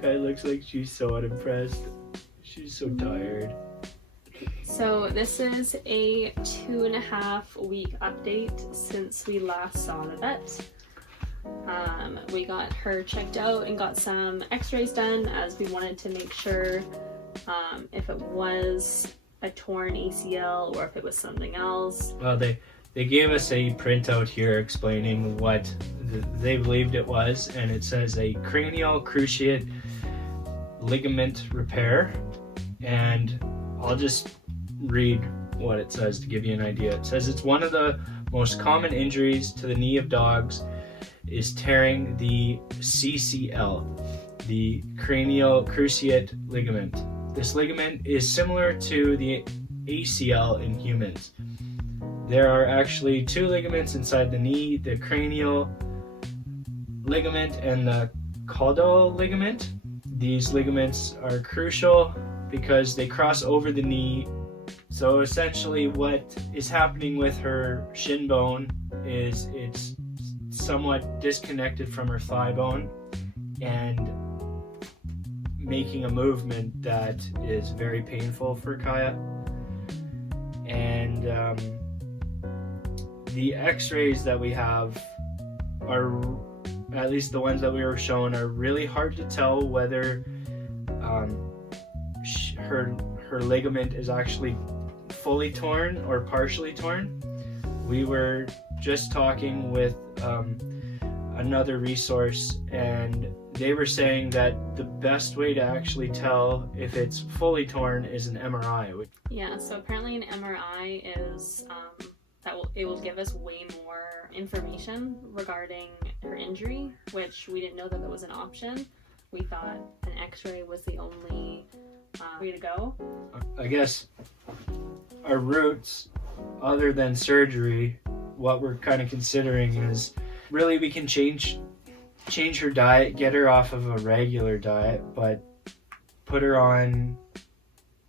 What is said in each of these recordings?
Kaia looks like she's so unimpressed. She's so tired. So this is a 2.5 week update since we last saw the vet. We got her checked out and got some x-rays done, as we wanted to make sure if it was a torn ACL or if it was something else. Well, they gave us a printout here explaining what they believed it was, and it says a cranial cruciate ligament repair. And I'll just read what it says to give you an idea. It says it's one of the most common injuries to the knee of dogs is tearing the CCL, the cranial cruciate ligament. This ligament is similar to the ACL in humans. There are actually two ligaments inside the knee, the cranial ligament and the caudal ligament. These ligaments are crucial because they cross over the knee. So essentially what is happening with her shin bone is it's somewhat disconnected from her thigh bone and making a movement that is very painful for Kaia. And the x-rays that we have are, at least the ones that we were shown, are really hard to tell whether her ligament is actually fully torn or partially torn. We were just talking with another resource, and they were saying that the best way to actually tell if it's fully torn is an MRI. Yeah, so apparently an MRI is it will give us way more information regarding her injury, which we didn't know that was an option. We thought an x-ray was the only way to go. I guess our routes, other than surgery, what we're kind of considering is really we can change her diet, get her off of a regular diet, but put her on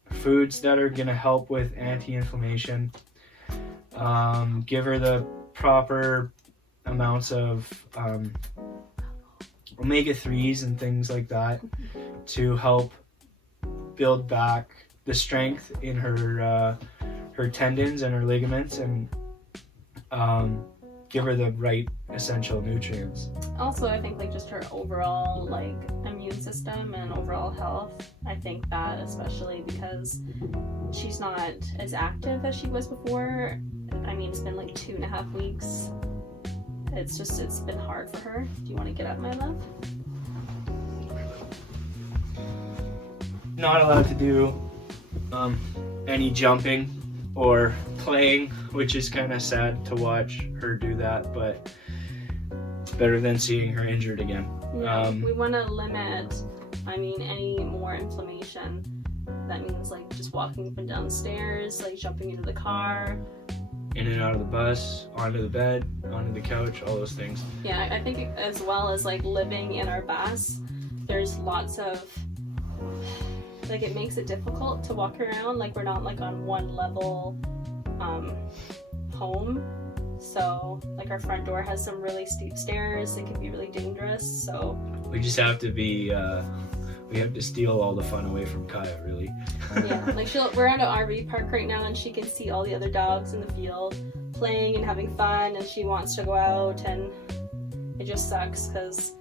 foods that are going to help with anti-inflammation, give her the proper amounts of omega-3s and things like that to help build back the strength in her tendons and her ligaments, and give her the right essential nutrients. Also, I think just her overall immune system and overall health. I think that especially because she's not as active as she was before. I mean, it's been 2.5 weeks. It's been hard for her. Do you want to get up, my love? Not allowed to do any jumping or playing, which is kind of sad to watch her do that, but it's better than seeing her injured again. Yeah, we want to limit, any more inflammation. That means just walking up and down the stairs, jumping into the car, in and out of the bus, onto the bed, onto the couch, all those things. Yeah, I think as well as living in our bus, there's lots of it makes it difficult to walk around. We're not on one level home, so our front door has some really steep stairs. It can be really dangerous, so we just have to be we have to steal all the fun away from Kaia, really. Yeah, we're at an RV park right now, and she can see all the other dogs in the field playing and having fun, and she wants to go out, and it just sucks because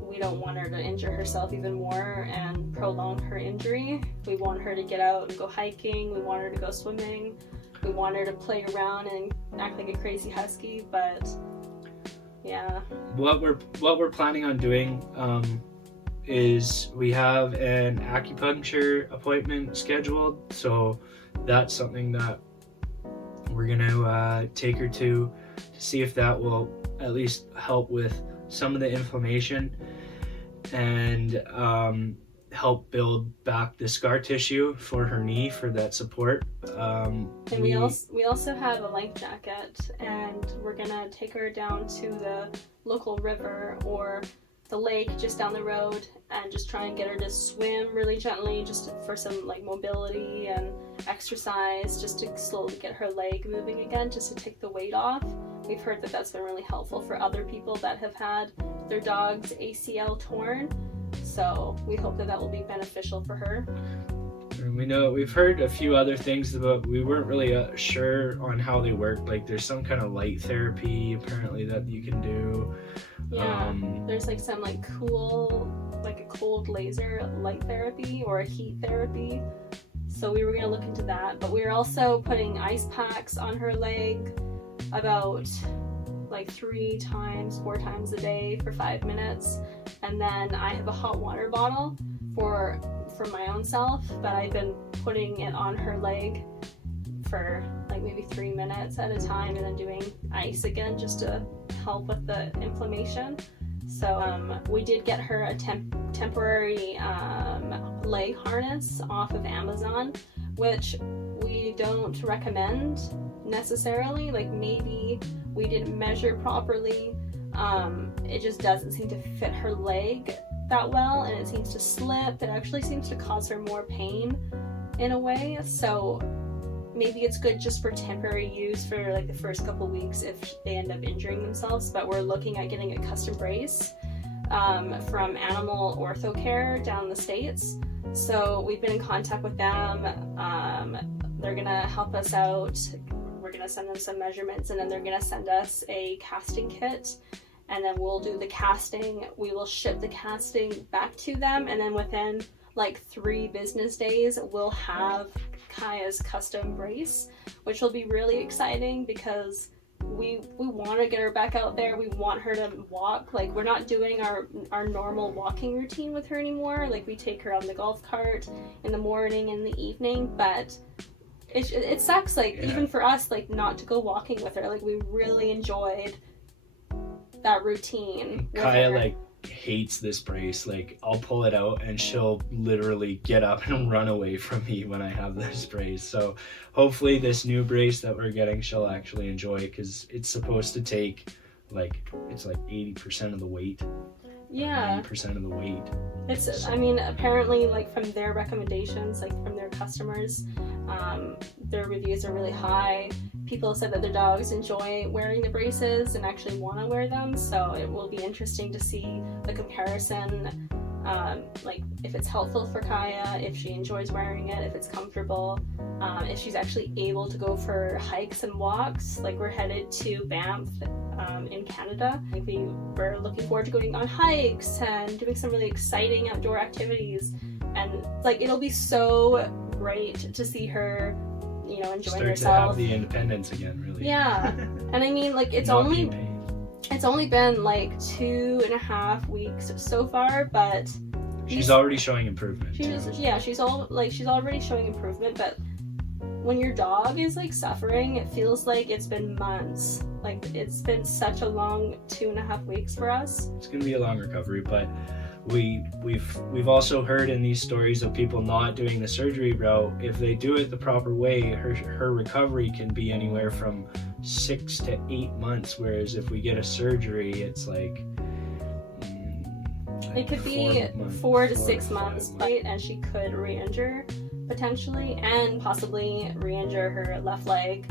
we don't want her to injure herself even more and prolong her injury. We want her to get out and go hiking. We want her to go swimming. We want her to play around and act like a crazy husky, but yeah. What we're planning on doing is we have an acupuncture appointment scheduled, so that's something that we're gonna take her to see if that will at least help with some of the inflammation and help build back the scar tissue for her knee for that support. And we also have a life jacket, and we're gonna take her down to the local river or the lake just down the road and just try and get her to swim really gently, just for some mobility and exercise, just to slowly get her leg moving again, just to take the weight off. We've heard that that's been really helpful for other people that have had their dog's ACL torn. So we hope that will be beneficial for her. And we've heard a few other things, but we weren't really sure on how they work. Like there's some kind of light therapy apparently that you can do. Yeah, there's like some like a cold laser light therapy or a heat therapy. So we were gonna look into that, but we're also putting ice packs on her leg about like 4 times a day for 5 minutes. And then I have a hot water bottle for my own self, but I've been putting it on her leg for like maybe 3 minutes at a time, and then doing ice again just to help with the inflammation. So we did get her a temporary leg harness off of Amazon, which we don't recommend necessarily. Like maybe we didn't measure properly. It just doesn't seem to fit her leg that well, and it seems to slip. It actually seems to cause her more pain in a way. So maybe it's good just for temporary use for like the first couple weeks if they end up injuring themselves. But we're looking at getting a custom brace from Animal Ortho Care down in the States. So we've been in contact with them. They're gonna help us out. We're gonna send them some measurements, and then they're gonna send us a casting kit, and then we'll do the casting. We will ship the casting back to them, and then within like 3 business days we'll have Kaia's custom brace, which will be really exciting because we want to get her back out there. We want her to walk. Like we're not doing our normal walking routine with her anymore. Like we take her on the golf cart in the morning and the evening, but it sucks, like even for us, like not to go walking with her. Like we really enjoyed that routine with Kaia her. like hates this brace. Like I'll pull it out and she'll literally get up and run away from me when I have this brace. So hopefully this new brace that we're getting she'll actually enjoy, because it's supposed to take like 80% of the weight. Yeah, 90% of the weight. It's, I mean, apparently, like, from their recommendations, like, from their customers, their reviews are really high. People said that their dogs enjoy wearing the braces and actually want to wear them, so it will be interesting to see the comparison, like, if it's helpful for Kaia, if she enjoys wearing it, if it's comfortable, if she's actually able to go for hikes and walks. Like, we're headed to Banff, in Canada. Like we're looking forward to going on hikes and doing some really exciting outdoor activities, and like it'll be so great to see her, you know, enjoying herself. Start to have the independence again, really. Yeah, and I mean, like it's only been like 2.5 weeks so far, but she's already showing improvement. She's already showing improvement, but when your dog is like suffering, it feels like it's been months. Like it's been such a long 2.5 weeks for us. It's gonna be a long recovery, but we've also heard in these stories of people not doing the surgery route. If they do it the proper way, her recovery can be anywhere from 6 to 8 months. Whereas if we get a surgery, it's like it could be 4 to 6 months, right? And she could re-injure potentially, and possibly re-injure her left leg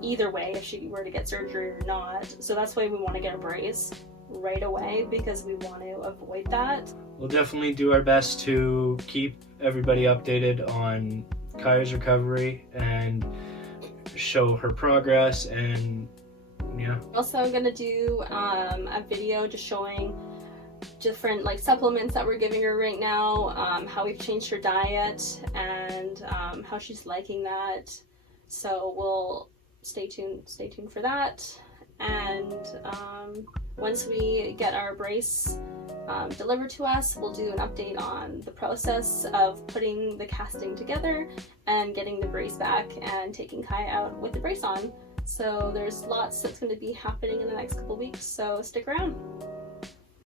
either way if she were to get surgery or not. So that's why we want to get a brace right away, because we want to avoid that. We'll definitely do our best to keep everybody updated on Kaia's recovery and show her progress, and yeah. Also, I'm gonna do a video just showing different like supplements that we're giving her right now, how we've changed her diet, and how she's liking that. So we'll stay tuned for that. And once we get our brace delivered to us, we'll do an update on the process of putting the casting together and getting the brace back and taking Kaia out with the brace on. So there's lots that's going to be happening in the next couple weeks, so stick around.